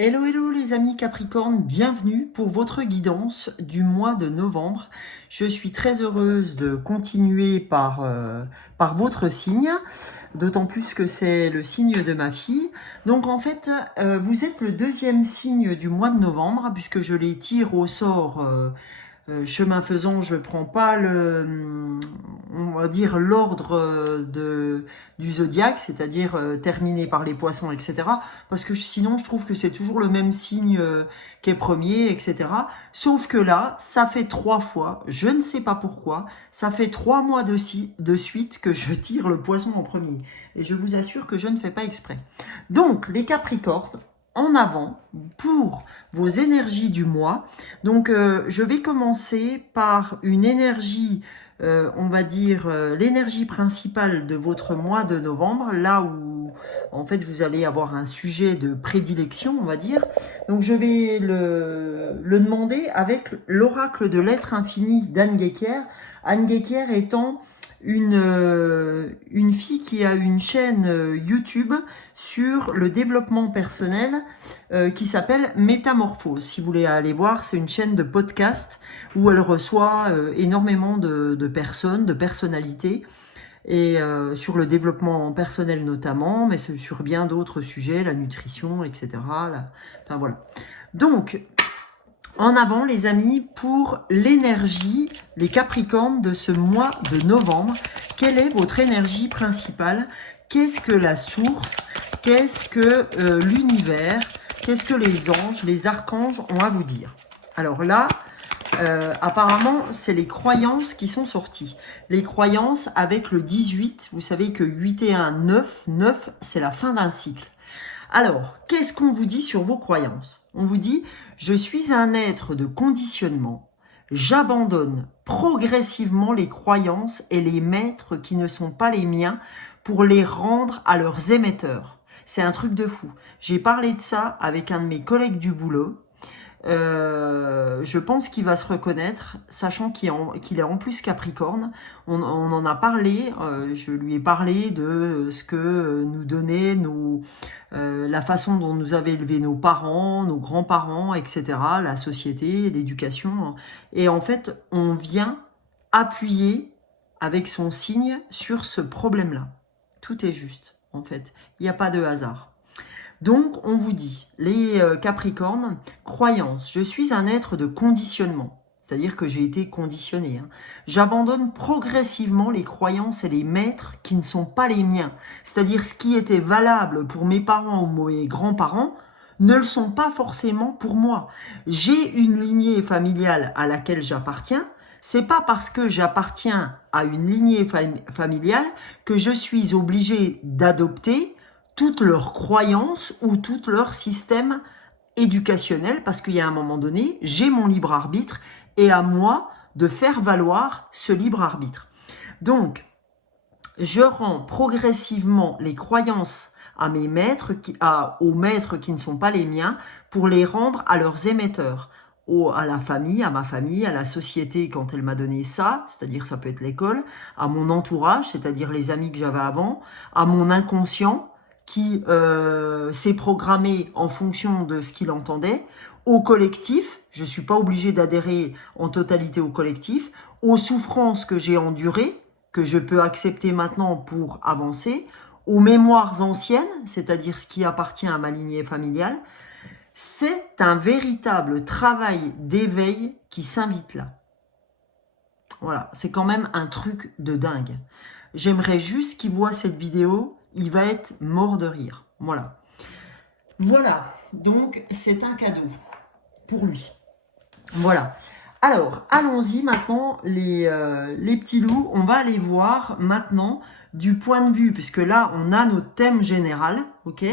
Hello, hello les amis Capricorne, bienvenue pour votre guidance du mois de novembre. Je suis très heureuse de continuer par votre signe, d'autant plus que c'est le signe de ma fille. Donc en fait, vous êtes le deuxième signe du mois de novembre, puisque je les tire au sort. Chemin faisant, je prends pas on va dire l'ordre du zodiaque, c'est-à-dire terminé par les poissons, etc. Parce que sinon, je trouve que c'est toujours le même signe qui est premier, etc. Sauf que là, ça fait 3 fois, je ne sais pas pourquoi, ça fait 3 mois de suite que je tire le poisson en premier. Et je vous assure que je ne fais pas exprès. Donc, les Capricornes, en avant pour vos énergies du mois. Donc, je vais commencer par une énergie, on va dire, l'énergie principale de votre mois de novembre, là où, en fait, vous allez avoir un sujet de prédilection, on va dire. Donc, je vais le demander avec l'oracle de l'être infini d'Anne Gecker. Anne Gecker étant une fille qui a une chaîne YouTube sur le développement personnel qui s'appelle Métamorphose. Si vous voulez aller voir, c'est une chaîne de podcast où elle reçoit énormément de personnes, de personnalités, et sur le développement personnel notamment, mais sur bien d'autres sujets, la nutrition, etc. Enfin voilà. Donc, en avant les amis pour l'énergie, les Capricornes de ce mois de novembre. Quelle est votre énergie principale? Qu'est-ce que la source? Qu'est-ce que l'univers? Qu'est-ce que les anges, les archanges ont à vous dire? Alors là, apparemment, c'est les croyances qui sont sorties. Les croyances avec le 18, vous savez que 8 et 1, 9, 9, c'est la fin d'un cycle. Alors, qu'est-ce qu'on vous dit sur vos croyances? On vous dit, je suis un être de conditionnement. J'abandonne progressivement les croyances et les maîtres qui ne sont pas les miens pour les rendre à leurs émetteurs. C'est un truc de fou. J'ai parlé de ça avec un de mes collègues du boulot. Je pense qu'il va se reconnaître, sachant qu'il est en plus Capricorne. On en a parlé, je lui ai parlé de ce que nous donnaient la façon dont nous avaient élevé nos parents, nos grands-parents, etc., la société, l'éducation. Et en fait, on vient appuyer avec son signe sur ce problème-là. Tout est juste, en fait. Il n'y a pas de hasard. Donc, on vous dit, les Capricornes, croyance, je suis un être de conditionnement, c'est-à-dire que j'ai été conditionné. J'abandonne progressivement les croyances et les maîtres qui ne sont pas les miens, c'est-à-dire ce qui était valable pour mes parents ou mes grands-parents ne le sont pas forcément pour moi. J'ai une lignée familiale à laquelle j'appartiens. C'est pas parce que j'appartiens à une lignée familiale que je suis obligé d'adopter toutes leurs croyances ou tout leur système éducationnel, parce qu'il y a un moment donné, j'ai mon libre arbitre et à moi de faire valoir ce libre arbitre. Donc, je rends progressivement les croyances à mes maîtres, aux maîtres qui ne sont pas les miens, pour les rendre à leurs émetteurs. À la famille, à ma famille, à la société quand elle m'a donné ça, c'est-à-dire ça peut être l'école, à mon entourage, c'est-à-dire les amis que j'avais avant, à mon inconscient, qui s'est programmé en fonction de ce qu'il entendait, au collectif, je ne suis pas obligé d'adhérer en totalité au collectif, aux souffrances que j'ai endurées, que je peux accepter maintenant pour avancer, aux mémoires anciennes, c'est-à-dire ce qui appartient à ma lignée familiale. C'est un véritable travail d'éveil qui s'invite là. Voilà, c'est quand même un truc de dingue. J'aimerais juste qu'il voit cette vidéo, il va être mort de rire. Voilà. Voilà, donc c'est un cadeau pour lui. Voilà. Alors, allons-y maintenant, les petits loups. On va aller voir maintenant du point de vue, puisque là, on a notre thème général, ok.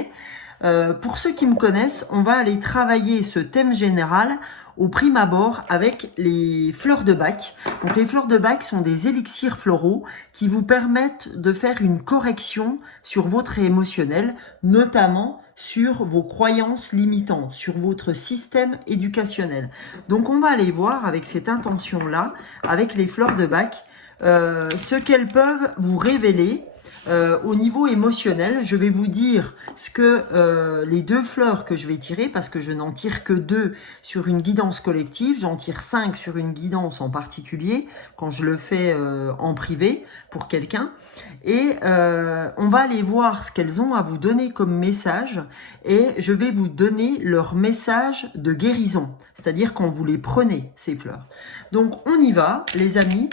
Pour ceux qui me connaissent, on va aller travailler ce thème général au prime abord avec les fleurs de Bach. Donc les fleurs de Bach sont des élixirs floraux qui vous permettent de faire une correction sur votre émotionnel, notamment sur vos croyances limitantes, sur votre système éducationnel. Donc on va aller voir avec cette intention-là, avec les fleurs de Bach, ce qu'elles peuvent vous révéler Au niveau émotionnel, je vais vous dire ce que les 2 fleurs que je vais tirer, parce que je n'en tire que 2 sur une guidance collective, j'en tire 5 sur une guidance en particulier, quand je le fais en privé pour quelqu'un. Et on va aller voir ce qu'elles ont à vous donner comme message, et je vais vous donner leur message de guérison, c'est-à-dire quand vous les prenez, ces fleurs. Donc on y va, les amis.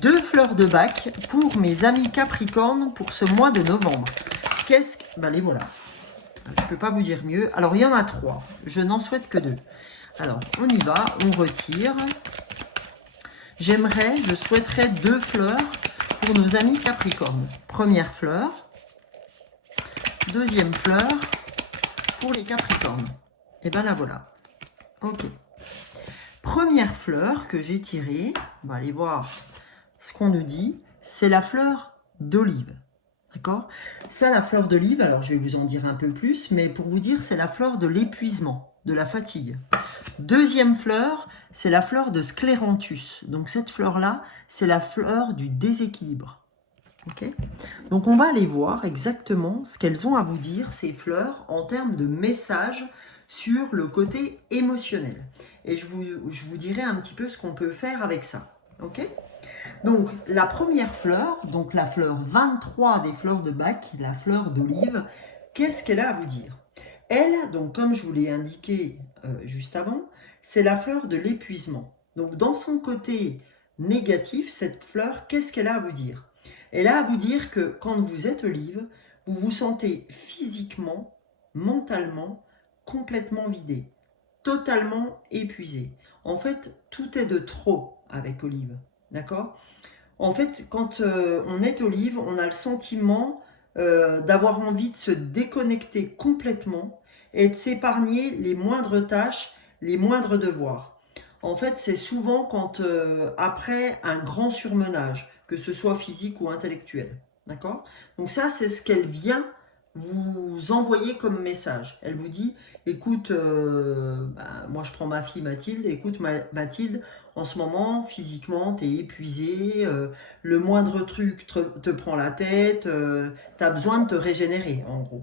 2 fleurs de bac pour mes amis Capricorne pour ce mois de novembre. Qu'est-ce que... Ben les voilà. Je ne peux pas vous dire mieux. Alors il y en a 3. Je n'en souhaite que 2. Alors on y va, on retire. Je souhaiterais 2 fleurs pour nos amis Capricorne. Première fleur. Deuxième fleur pour les Capricornes. Et ben la voilà. Ok. Première fleur que j'ai tirée, on va aller voir ce qu'on nous dit, c'est la fleur d'olive. D'accord? Ça, la fleur d'olive, alors je vais vous en dire un peu plus, mais pour vous dire, c'est la fleur de l'épuisement, de la fatigue. Deuxième fleur, c'est la fleur de scléranthus. Donc cette fleur-là, c'est la fleur du déséquilibre. Okay. Donc on va aller voir exactement ce qu'elles ont à vous dire, ces fleurs, en termes de messages sur le côté émotionnel. Et je vous dirai un petit peu ce qu'on peut faire avec ça. Ok. Donc la première fleur, donc la fleur 23 des fleurs de bac, la fleur d'olive, qu'est-ce qu'elle a à vous dire? Elle, donc comme je vous l'ai indiqué juste avant, c'est la fleur de l'épuisement. Donc dans son côté négatif, cette fleur, qu'est-ce qu'elle a à vous dire? Elle a à vous dire que quand vous êtes olive, vous vous sentez physiquement, mentalement, complètement vidé, totalement épuisé. En fait, tout est de trop avec olive, d'accord? En fait, quand on est olive, on a le sentiment d'avoir envie de se déconnecter complètement et de s'épargner les moindres tâches, les moindres devoirs. En fait, c'est souvent quand, après un grand surmenage, que ce soit physique ou intellectuel. D'accord? Donc ça, c'est ce qu'elle vient vous envoyer comme message. Elle vous dit, écoute, moi je prends ma fille Mathilde, écoute Mathilde, en ce moment, physiquement, tu es épuisée, le moindre truc te prend la tête, tu as besoin de te régénérer, en gros.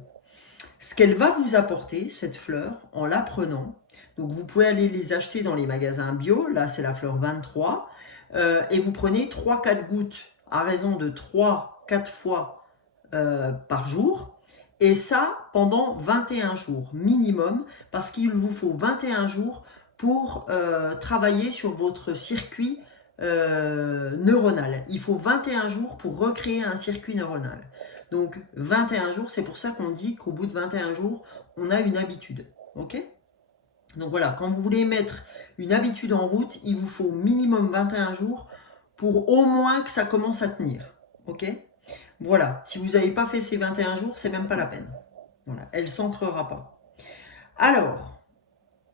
Ce qu'elle va vous apporter, cette fleur, en la prenant, donc vous pouvez aller les acheter dans les magasins bio, là c'est la fleur 23, et vous prenez 3-4 gouttes à raison de 3-4 fois par jour, et ça pendant 21 jours minimum, parce qu'il vous faut 21 jours pour travailler sur votre circuit neuronal. Il faut 21 jours pour recréer un circuit neuronal. Donc 21 jours, c'est pour ça qu'on dit qu'au bout de 21 jours, on a une habitude. Ok? Donc voilà, quand vous voulez mettre une habitude en route, il vous faut minimum 21 jours pour au moins que ça commence à tenir. Ok? Voilà, si vous n'avez pas fait ces 21 jours, c'est même pas la peine. Voilà, elle ne s'ancrera pas. Alors,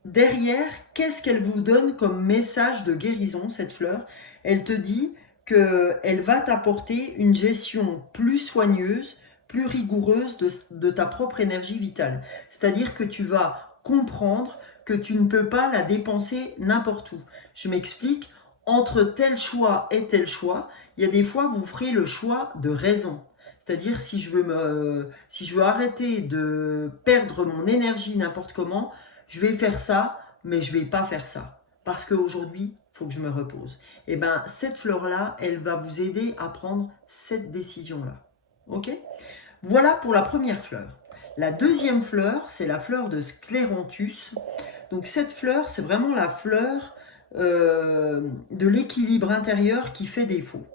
derrière, qu'est-ce qu'elle vous donne comme message de guérison, cette fleur? Elle te dit qu'elle va t'apporter une gestion plus soigneuse, plus rigoureuse de ta propre énergie vitale. C'est-à-dire que tu vas comprendre que tu ne peux pas la dépenser n'importe où. Je m'explique, entre tel choix et tel choix, il y a des fois vous ferez le choix de raison. C'est-à-dire si je veux arrêter de perdre mon énergie n'importe comment, je vais faire ça, mais je ne vais pas faire ça. Parce qu'aujourd'hui, il faut que je me repose. Et bien, cette fleur-là, elle va vous aider à prendre cette décision-là. Ok? Voilà pour la première fleur. La deuxième fleur, c'est la fleur de scléranthus. Donc cette fleur, c'est vraiment la fleur de l'équilibre intérieur qui fait défaut.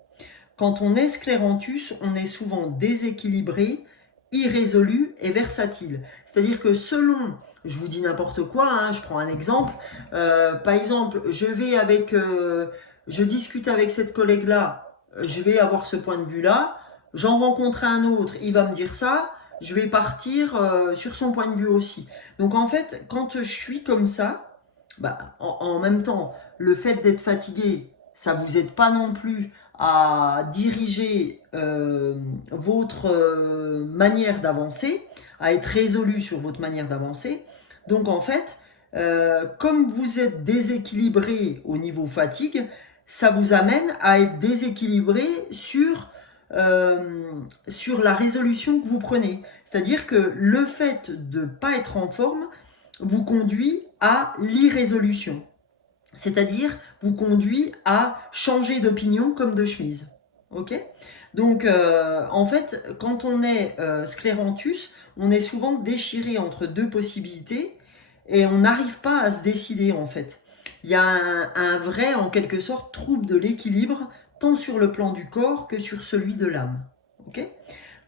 Quand on est scléranthus, on est souvent déséquilibré, irrésolu et versatile. C'est-à-dire que selon, je vous dis n'importe quoi, hein, je prends un exemple, par exemple, je discute avec cette collègue-là, je vais avoir ce point de vue-là, j'en rencontre un autre, il va me dire ça, je vais partir sur son point de vue aussi. Donc en fait, quand je suis comme ça, en même temps, le fait d'être fatigué, ça ne vous aide pas non plus à diriger votre manière d'avancer, à être résolu sur votre manière d'avancer. Donc en fait, comme vous êtes déséquilibré au niveau fatigue, ça vous amène à être déséquilibré sur sur la résolution que vous prenez. C'est-à-dire que le fait de ne pas être en forme vous conduit à l'irrésolution. C'est-à-dire vous conduit à changer d'opinion comme de chemise. Ok ? Donc, en fait, quand on est scléranthus, on est souvent déchiré entre deux possibilités et on n'arrive pas à se décider, en fait. Il y a un vrai, en quelque sorte, trouble de l'équilibre, tant sur le plan du corps que sur celui de l'âme. Ok ?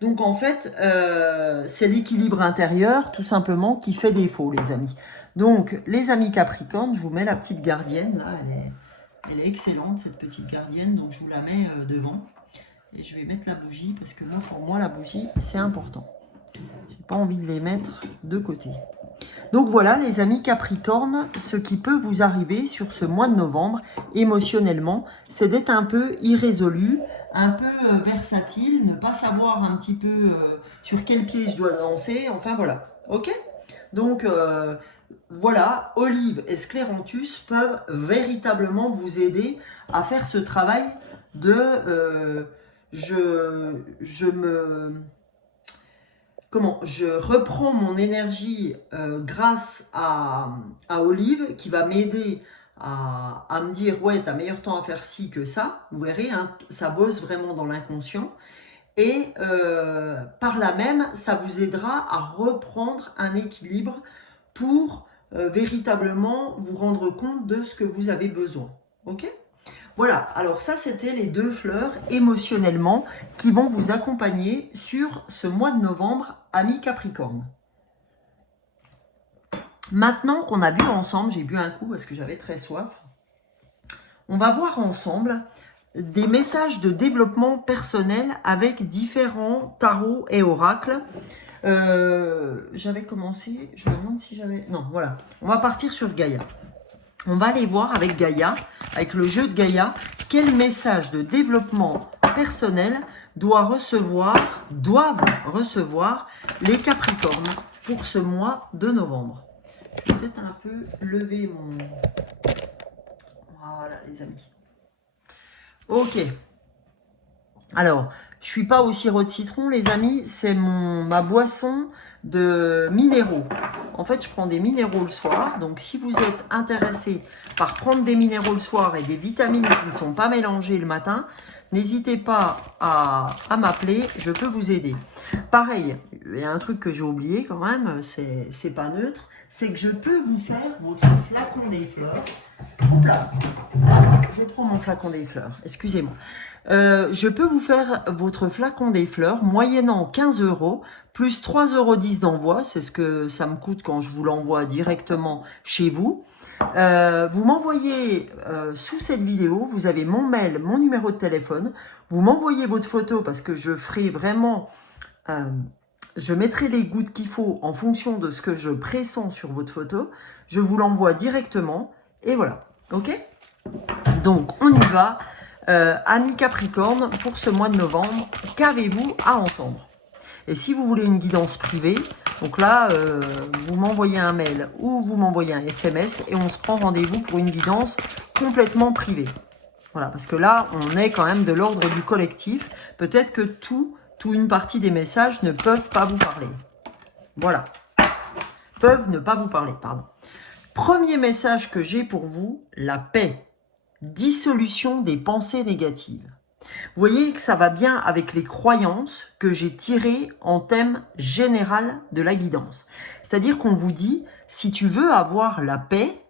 Donc, en fait, c'est l'équilibre intérieur, tout simplement, qui fait défaut, les amis. Donc, les amis Capricorne, je vous mets la petite gardienne, là, elle est excellente, cette petite gardienne, donc je vous la mets devant. Et je vais mettre la bougie, parce que là, pour moi, la bougie, c'est important. J'ai pas envie de les mettre de côté. Donc voilà, les amis Capricorne, ce qui peut vous arriver sur ce mois de novembre, émotionnellement, c'est d'être un peu irrésolu, un peu versatile, ne pas savoir un petit peu sur quel pied je dois danser, enfin voilà. Ok ? Donc voilà, Olive et Scléranthus peuvent véritablement vous aider à faire ce travail de je reprends mon énergie grâce à Olive qui va m'aider à me dire ouais, t'as meilleur temps à faire ci que ça. Vous verrez, hein, ça bosse vraiment dans l'inconscient. Et par là même, ça vous aidera à reprendre un équilibre pour véritablement vous rendre compte de ce que vous avez besoin. Ok ? Voilà, alors ça c'était les deux fleurs émotionnellement qui vont vous accompagner sur ce mois de novembre, amis Capricorne. Maintenant qu'on a bu ensemble, j'ai bu un coup parce que j'avais très soif, on va voir ensemble des messages de développement personnel avec différents tarots et oracles. J'avais commencé, je me demande si j'avais... Non, voilà, on va partir sur Gaïa. On va aller voir avec Gaïa, avec le jeu de Gaïa, quel message de développement personnel doivent recevoir les Capricornes pour ce mois de novembre. Je vais peut-être un peu lever mon... Voilà les amis. Ok. Alors, je suis pas au sirop de citron les amis, c'est ma boisson de minéraux. En fait, je prends des minéraux le soir. Donc, si vous êtes intéressé par prendre des minéraux le soir et des vitamines qui ne sont pas mélangées le matin, n'hésitez pas à m'appeler, je peux vous aider. Pareil, il y a un truc que j'ai oublié quand même, c'est pas neutre, c'est que je peux vous faire votre flacon des fleurs. Hop là, je prends mon flacon des fleurs, excusez-moi. Je peux vous faire votre flacon des fleurs moyennant 15 € plus 3,10 € d'envoi. C'est ce que ça me coûte quand je vous l'envoie directement chez vous. Vous m'envoyez sous cette vidéo, vous avez mon mail, mon numéro de téléphone. Vous m'envoyez votre photo parce que je ferai vraiment... je mettrai les gouttes qu'il faut en fonction de ce que je pressens sur votre photo. Je vous l'envoie directement et voilà. Ok ? Donc, on y va. Amis Capricorne, pour ce mois de novembre, qu'avez-vous à entendre? Et si vous voulez une guidance privée, donc là, vous m'envoyez un mail ou vous m'envoyez un SMS et on se prend rendez-vous pour une guidance complètement privée. Voilà, parce que là, on est quand même de l'ordre du collectif. Peut-être que une partie des messages ne peuvent pas vous parler. Voilà. Peuvent ne pas vous parler, pardon. Premier message que j'ai pour vous, la paix. Dissolution des pensées négatives. Vous voyez que ça va bien avec les croyances que j'ai tirées en thème général de la guidance. C'est-à-dire qu'on vous dit, si tu veux avoir la paix,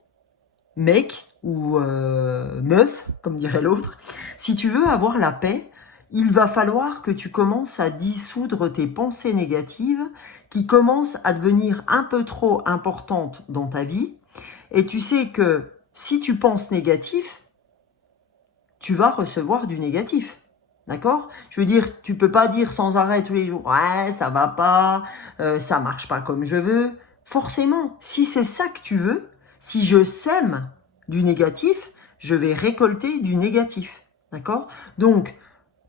mec ou meuf, comme dirait l'autre, si tu veux avoir la paix, il va falloir que tu commences à dissoudre tes pensées négatives qui commencent à devenir un peu trop importantes dans ta vie. Et tu sais que si tu penses négatif, tu vas recevoir du négatif. D'accord? Je veux dire, tu peux pas dire sans arrêt tous les jours, ouais, ça va pas, ça marche pas comme je veux. Forcément, si c'est ça que tu veux, si je sème du négatif, je vais récolter du négatif. D'accord? Donc,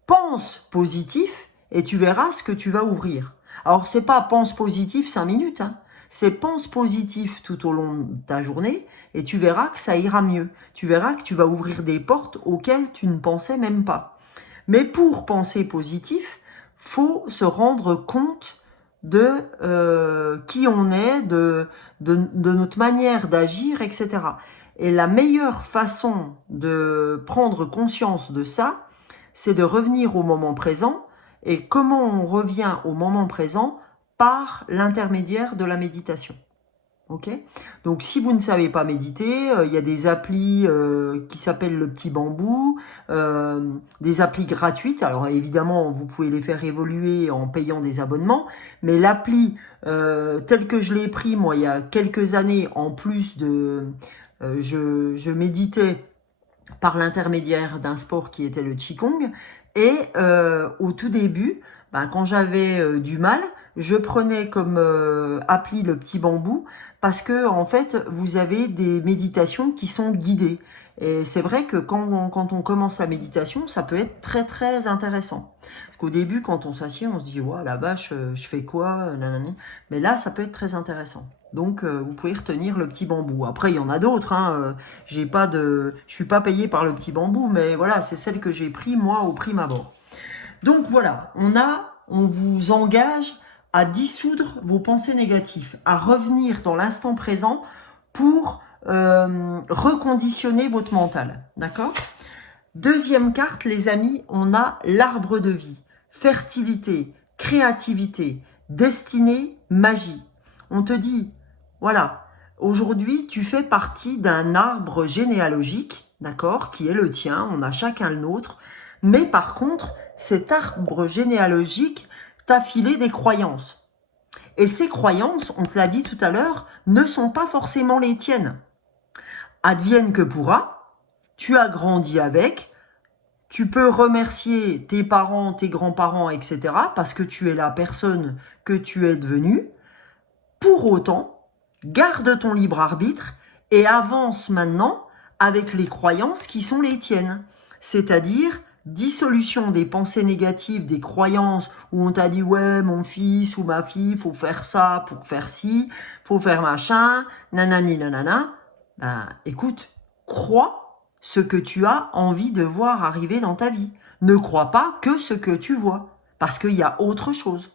pense positif et tu verras ce que tu vas ouvrir. Alors, c'est pas pense positif 5 minutes, hein. C'est pense positif tout au long de ta journée et tu verras que ça ira mieux. Tu verras que tu vas ouvrir des portes auxquelles tu ne pensais même pas. Mais pour penser positif, faut se rendre compte de qui on est, de notre manière d'agir, etc. Et la meilleure façon de prendre conscience de ça, c'est de revenir au moment présent. Et comment on revient au moment présent? Par l'intermédiaire de la méditation. Ok? Donc si vous ne savez pas méditer, il y a des applis qui s'appellent le petit bambou, des applis gratuites. Alors évidemment, vous pouvez les faire évoluer en payant des abonnements, mais l'appli telle que je l'ai pris moi il y a quelques années, en plus de je méditais par l'intermédiaire d'un sport qui était le Qigong, et au tout début, quand j'avais du mal, je prenais comme appli le petit bambou, parce que en fait, vous avez des méditations qui sont guidées. Et c'est vrai que quand on commence la méditation, ça peut être très très intéressant. Parce qu'au début, quand on s'assied, on se dit, ouais, la vache, je fais quoi, nanani. Mais là, ça peut être très intéressant. Donc, vous pouvez retenir le petit bambou. Après, il y en a d'autres. Hein. Je suis pas payé par le petit bambou, mais voilà, c'est celle que j'ai pris moi au prime abord. Donc voilà, on vous engage à dissoudre vos pensées négatives, à revenir dans l'instant présent pour reconditionner votre mental. D'accord? Deuxième carte, les amis, on a l'arbre de vie. Fertilité, créativité, destinée, magie. On te dit, voilà, aujourd'hui, tu fais partie d'un arbre généalogique, d'accord, qui est le tien, on a chacun le nôtre. Mais par contre, cet arbre généalogique t'a filé des croyances. Et ces croyances, on te l'a dit tout à l'heure, ne sont pas forcément les tiennes. Advienne que pourra, tu as grandi avec, tu peux remercier tes parents, tes grands-parents, etc. parce que tu es la personne que tu es devenue. Pour autant, garde ton libre arbitre et avance maintenant avec les croyances qui sont les tiennes. C'est-à-dire dissolution des pensées négatives, des croyances où on t'a dit ouais mon fils ou ma fille, faut faire ça pour faire ci, faut faire machin, nanani nanana. Écoute, crois ce que tu as envie de voir arriver dans ta vie. Ne crois pas que ce que tu vois, parce qu'il y a autre chose.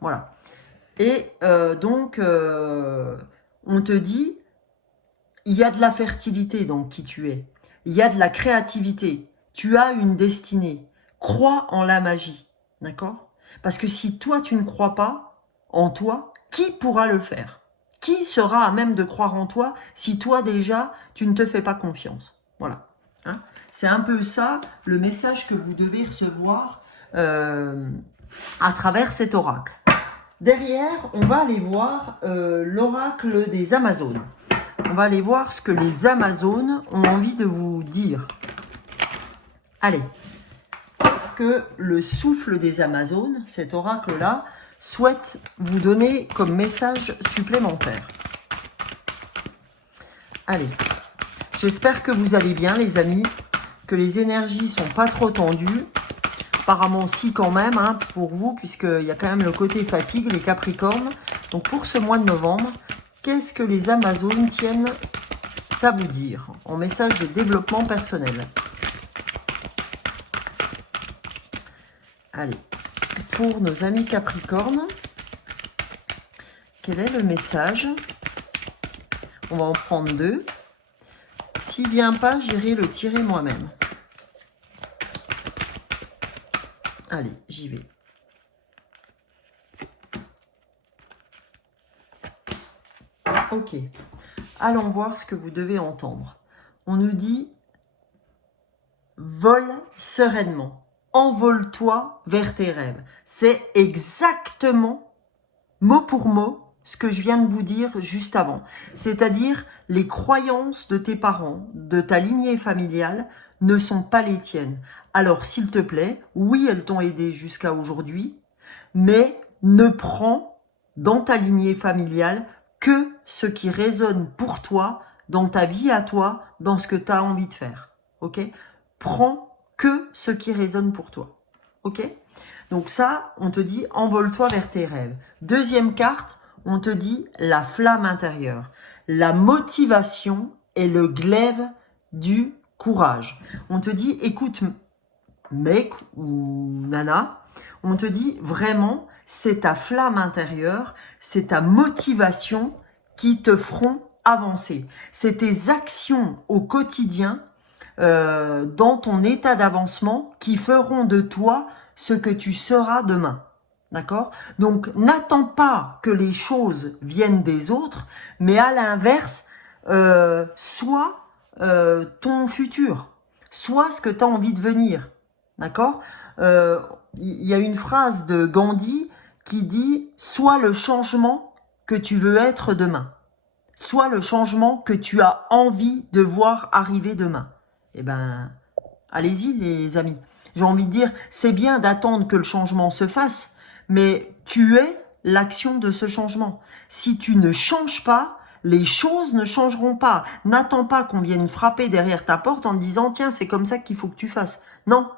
Voilà. Et donc, on te dit, il y a de la fertilité dans qui tu es. Il y a de la créativité. Tu as une destinée. Crois en la magie. D'accord? Parce que si toi, tu ne crois pas en toi, qui pourra le faire? Qui sera à même de croire en toi si toi, déjà, tu ne te fais pas confiance? Voilà. Hein? C'est un peu ça, le message que vous devez recevoir à travers cet oracle. Derrière, on va aller voir l'oracle des Amazones. On va aller voir ce que les Amazones ont envie de vous dire. Allez, qu'est-ce que le souffle des Amazones, cet oracle-là, souhaite vous donner comme message supplémentaire? Allez, j'espère que vous allez bien les amis, que les énergies sont pas trop tendues. Apparemment si quand même, hein, pour vous, puisqu'il y a quand même le côté fatigue, les Capricornes. Donc pour ce mois de novembre, qu'est-ce que les Amazones tiennent à vous dire en message de développement personnel? Allez, pour nos amis Capricornes, quel est le message? On va en prendre deux. S'il ne vient pas, j'irai le tirer moi-même. Allez, j'y vais. Ok. Allons voir ce que vous devez entendre. On nous dit « Vole sereinement. Envole-toi vers tes rêves. » C'est exactement, mot pour mot, ce que je viens de vous dire juste avant. C'est-à-dire, les croyances de tes parents, de ta lignée familiale, ne sont pas les tiennes. Alors, s'il te plaît, oui, elles t'ont aidé jusqu'à aujourd'hui, mais ne prends dans ta lignée familiale que ce qui résonne pour toi, dans ta vie à toi, dans ce que tu as envie de faire. Ok? Prends que ce qui résonne pour toi. Ok? Donc ça, on te dit, envole-toi vers tes rêves. Deuxième carte, on te dit la flamme intérieure. La motivation est le glaive du courage. On te dit, écoute, mec ou nana, on te dit vraiment, c'est ta flamme intérieure, c'est ta motivation qui te feront avancer. C'est tes actions au quotidien, dans ton état d'avancement, qui feront de toi ce que tu seras demain. D'accord? Donc, n'attends pas que les choses viennent des autres, mais à l'inverse, sois ton futur. Sois ce que tu as envie de devenir. D'accord? Il y a une phrase de Gandhi qui dit « Sois le changement que tu veux être demain. Sois le changement que tu as envie de voir arriver demain. » Eh ben, allez-y les amis. J'ai envie de dire, c'est bien d'attendre que le changement se fasse, mais tu es l'action de ce changement. Si tu ne changes pas, les choses ne changeront pas. N'attends pas qu'on vienne frapper derrière ta porte en te disant « Tiens, c'est comme ça qu'il faut que tu fasses. » Non,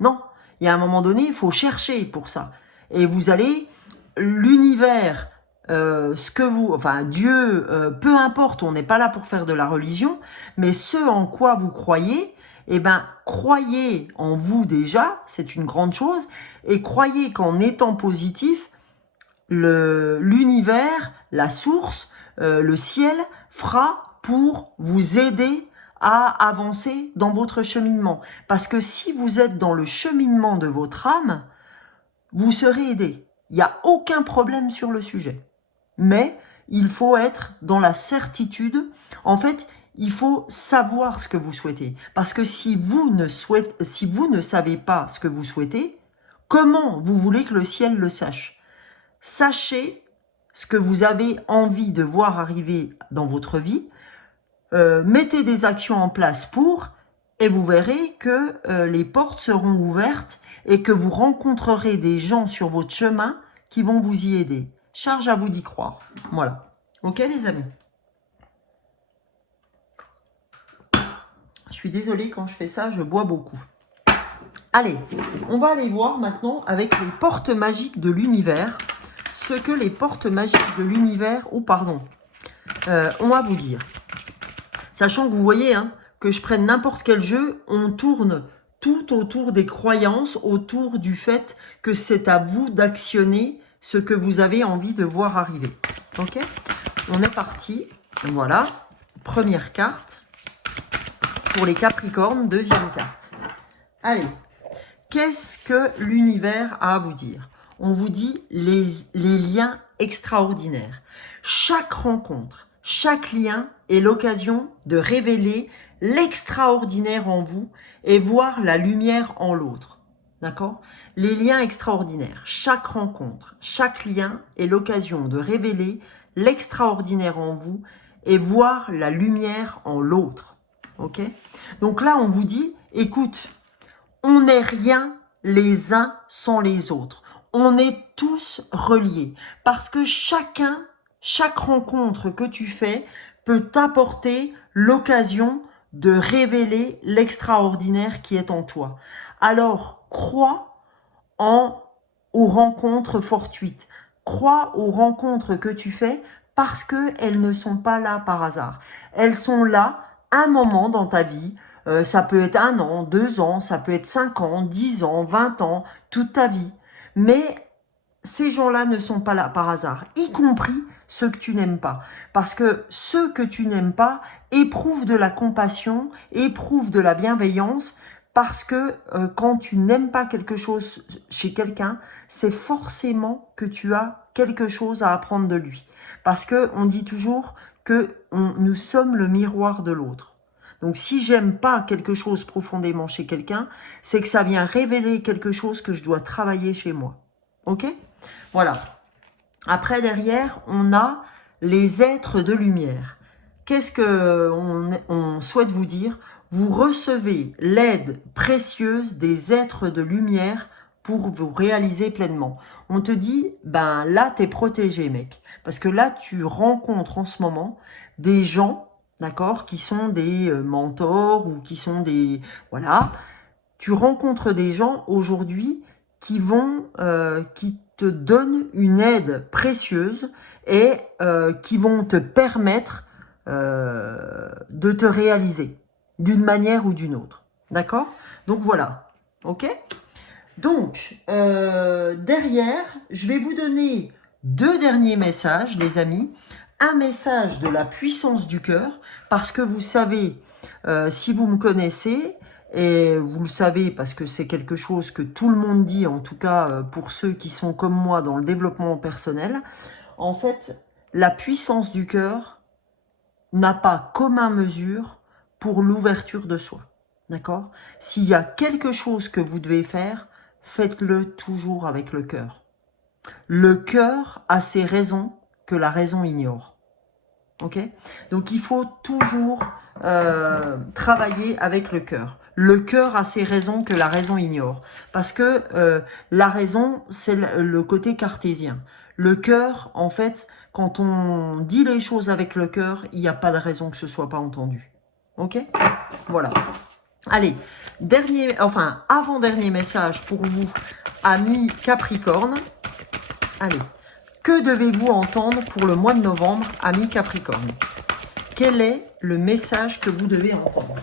non. Il y a un moment donné, il faut chercher pour ça. Et vous allez, l'univers, ce que vous, enfin Dieu, peu importe, on n'est pas là pour faire de la religion, mais ce en quoi vous croyez, eh ben, croyez en vous déjà, c'est une grande chose, et croyez qu'en étant positif, l'univers, la source, le ciel fera pour vous aider à avancer dans votre cheminement. Parce que si vous êtes dans le cheminement de votre âme, vous serez aidé. Il n'y a aucun problème sur le sujet. Mais il faut être dans la certitude. En fait, il faut savoir ce que vous souhaitez. Parce que si vous ne savez pas ce que vous souhaitez, comment vous voulez que le ciel le sache? Sachez ce que vous avez envie de voir arriver dans votre vie. Mettez des actions en place pour, et vous verrez que les portes seront ouvertes et que vous rencontrerez des gens sur votre chemin qui vont vous y aider. Charge à vous d'y croire. Voilà. Ok les amis? Je suis désolée, quand je fais ça, je bois beaucoup. Allez, on va aller voir maintenant avec les portes magiques de l'univers, ce que les portes magiques de l'univers, ont à vous dire. Sachant que vous voyez, hein, que je prenne n'importe quel jeu, on tourne tout autour des croyances, autour du fait que c'est à vous d'actionner ce que vous avez envie de voir arriver. Ok? On est parti. Voilà. Première carte. Pour les Capricornes, deuxième carte. Allez. Qu'est-ce que l'univers a à vous dire? On vous dit les liens extraordinaires. Chaque rencontre, chaque lien est l'occasion de révéler l'extraordinaire en vous et voir la lumière en l'autre. D'accord? Les liens extraordinaires, chaque rencontre, chaque lien est l'occasion de révéler l'extraordinaire en vous et voir la lumière en l'autre. Ok? Donc là, on vous dit, écoute, on n'est rien les uns sans les autres. On est tous reliés parce que chaque rencontre que tu fais peut t'apporter l'occasion de révéler l'extraordinaire qui est en toi. Alors, crois aux rencontres fortuites. Crois aux rencontres que tu fais parce qu'elles ne sont pas là par hasard. Elles sont là un moment dans ta vie. Ça peut être 1 an, 2 ans, ça peut être 5 ans, 10 ans, 20 ans, toute ta vie. Mais ces gens-là ne sont pas là par hasard, y compris ceux que tu n'aimes pas. Parce que ceux que tu n'aimes pas éprouvent de la compassion, éprouvent de la bienveillance, parce que quand tu n'aimes pas quelque chose chez quelqu'un, c'est forcément que tu as quelque chose à apprendre de lui. Parce qu'on dit toujours que nous sommes le miroir de l'autre. Donc si j'aime pas quelque chose profondément chez quelqu'un, c'est que ça vient révéler quelque chose que je dois travailler chez moi. Ok? Voilà. Après, derrière, on a les êtres de lumière. Qu'est-ce qu'on souhaite vous dire? Vous recevez l'aide précieuse des êtres de lumière pour vous réaliser pleinement. On te dit, ben là, tu es protégé, mec. Parce que là, tu rencontres en ce moment des gens, d'accord, qui sont des mentors ou qui sont des... Voilà. Tu rencontres des gens aujourd'hui qui te donnent une aide précieuse et qui vont te permettre de te réaliser d'une manière ou d'une autre. D'accord? Donc voilà. Ok? Donc, derrière, je vais vous donner 2 derniers messages, les amis. Un message de la puissance du cœur, parce que vous savez, si vous me connaissez, et vous le savez parce que c'est quelque chose que tout le monde dit, en tout cas pour ceux qui sont comme moi dans le développement personnel, en fait, la puissance du cœur n'a pas commune mesure pour l'ouverture de soi. D'accord? S'il y a quelque chose que vous devez faire, faites-le toujours avec le cœur. Le cœur a ses raisons que la raison ignore. Ok? Donc il faut toujours travailler avec le cœur. Le cœur a ses raisons que la raison ignore. Parce que la raison, c'est le côté cartésien. Le cœur, en fait, quand on dit les choses avec le cœur, il n'y a pas de raison que ce soit pas entendu. Ok? Voilà. Allez, avant-dernier message pour vous, amis Capricorne. Allez, que devez-vous entendre pour le mois de novembre, amis Capricorne? Quel est le message que vous devez entendre?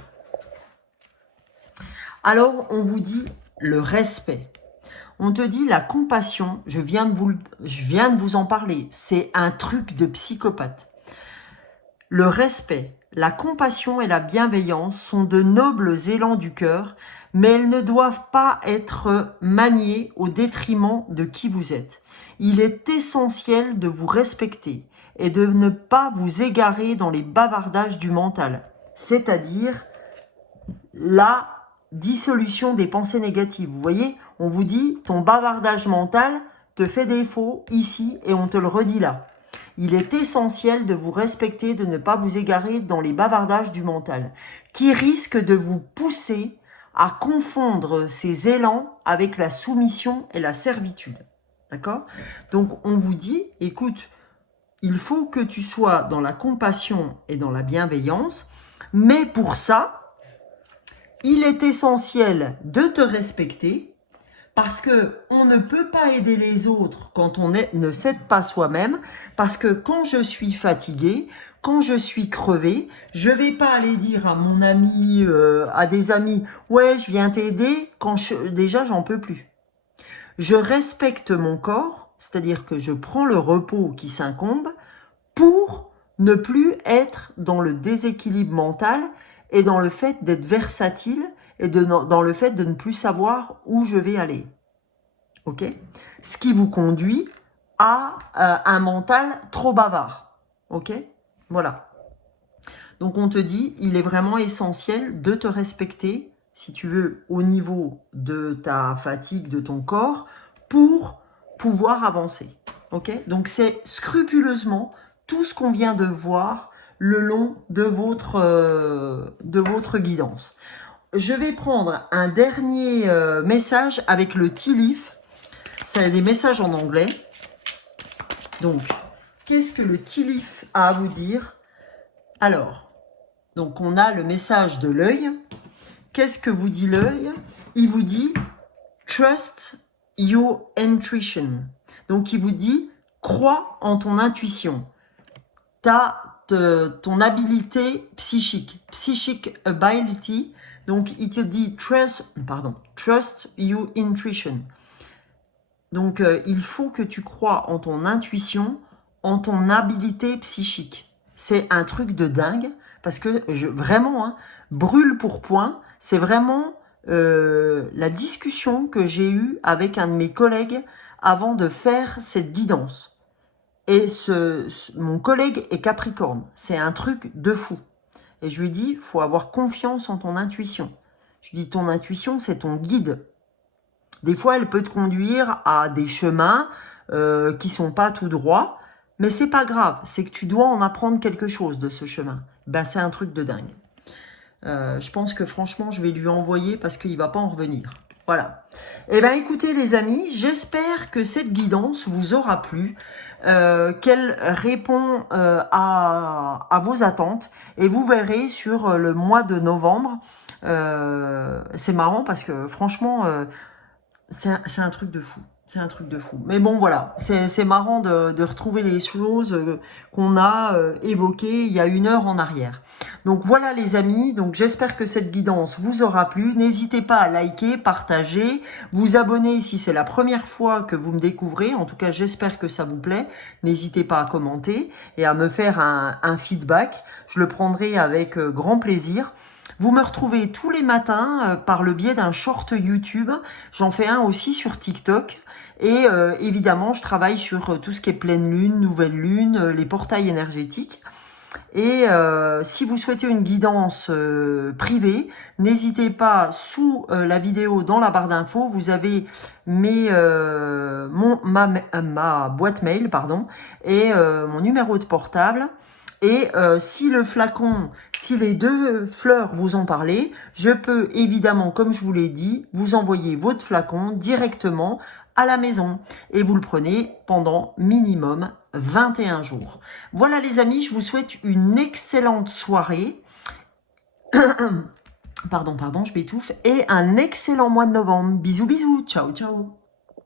Alors, on vous dit le respect. On te dit la compassion, je viens de vous en parler, c'est un truc de psychopathe. Le respect, la compassion et la bienveillance sont de nobles élans du cœur, mais elles ne doivent pas être maniées au détriment de qui vous êtes. Il est essentiel de vous respecter et de ne pas vous égarer dans les bavardages du mental, c'est-à-dire la dissolution des pensées négatives. Vous voyez, on vous dit, ton bavardage mental te fait défaut ici et on te le redit là. Il est essentiel de vous respecter, de ne pas vous égarer dans les bavardages du mental, qui risquent de vous pousser à confondre ces élans avec la soumission et la servitude. D'accord? Donc on vous dit, écoute, il faut que tu sois dans la compassion et dans la bienveillance, mais pour ça, il est essentiel de te respecter, parce que on ne peut pas aider les autres quand on ne s'aide pas soi-même, parce que quand je suis fatiguée, quand je suis crevée, je vais pas aller dire à mon ami, à des amis, ouais, je viens t'aider, quand déjà j'en peux plus. Je respecte mon corps, c'est-à-dire que je prends le repos qui s'incombe pour ne plus être dans le déséquilibre mental et dans le fait d'être versatile et dans le fait de ne plus savoir où je vais aller. Ok? Ce qui vous conduit à un mental trop bavard. Ok? Voilà. Donc on te dit, il est vraiment essentiel de te respecter, si tu veux, au niveau de ta fatigue, de ton corps, pour pouvoir avancer. Ok? Donc c'est scrupuleusement tout ce qu'on vient de voir le long de votre guidance. Je vais prendre un dernier message avec le tea leaf. C'est des messages en anglais. Donc, qu'est-ce que le tea leaf a à vous dire? Alors, donc on a le message de l'œil. Qu'est-ce que vous dit l'œil? Il vous dit « Trust your intuition ». Donc, il vous dit « Crois en ton intuition ». Ton habilité psychique, psychic ability. Donc, il te dit trust your intuition. Donc, il faut que tu crois en ton intuition, en ton habilité psychique. C'est un truc de dingue, parce que vraiment, hein, brûle pour point, c'est vraiment la discussion que j'ai eue avec un de mes collègues avant de faire cette guidance. Et mon collègue est Capricorne. C'est un truc de fou. Et je lui dis, il faut avoir confiance en ton intuition. Je lui dis, ton intuition, c'est ton guide. Des fois, elle peut te conduire à des chemins qui sont pas tout droits, mais c'est pas grave. C'est que tu dois en apprendre quelque chose de ce chemin. Ben, c'est un truc de dingue. Je pense que franchement, je vais lui envoyer parce qu'il va pas en revenir. Voilà. Eh bien, écoutez les amis, j'espère que cette guidance vous aura plu, qu'elle répond à vos attentes. Et vous verrez sur le mois de novembre, c'est marrant parce que franchement, c'est un truc de fou. C'est un truc de fou. Mais bon, voilà, c'est marrant de retrouver les choses qu'on a évoquées il y a 1 heure en arrière. Donc voilà les amis, donc j'espère que cette guidance vous aura plu. N'hésitez pas à liker, partager, vous abonner si c'est la première fois que vous me découvrez. En tout cas, j'espère que ça vous plaît. N'hésitez pas à commenter et à me faire un feedback. Je le prendrai avec grand plaisir. Vous me retrouvez tous les matins par le biais d'un short YouTube. J'en fais un aussi sur TikTok. Et évidemment, je travaille sur tout ce qui est pleine lune, nouvelle lune, les portails énergétiques. Et si vous souhaitez une guidance privée, n'hésitez pas sous la vidéo, dans la barre d'infos, vous avez ma boîte mail, pardon, et mon numéro de portable. Et si le flacon, si les 2 fleurs vous ont parlé, je peux évidemment, comme je vous l'ai dit, vous envoyer votre flacon directement à la maison. Et vous le prenez pendant minimum 21 jours. Voilà les amis, je vous souhaite une excellente soirée. Pardon, je m'étouffe. Et un excellent mois de novembre. Bisous, bisous. Ciao, ciao.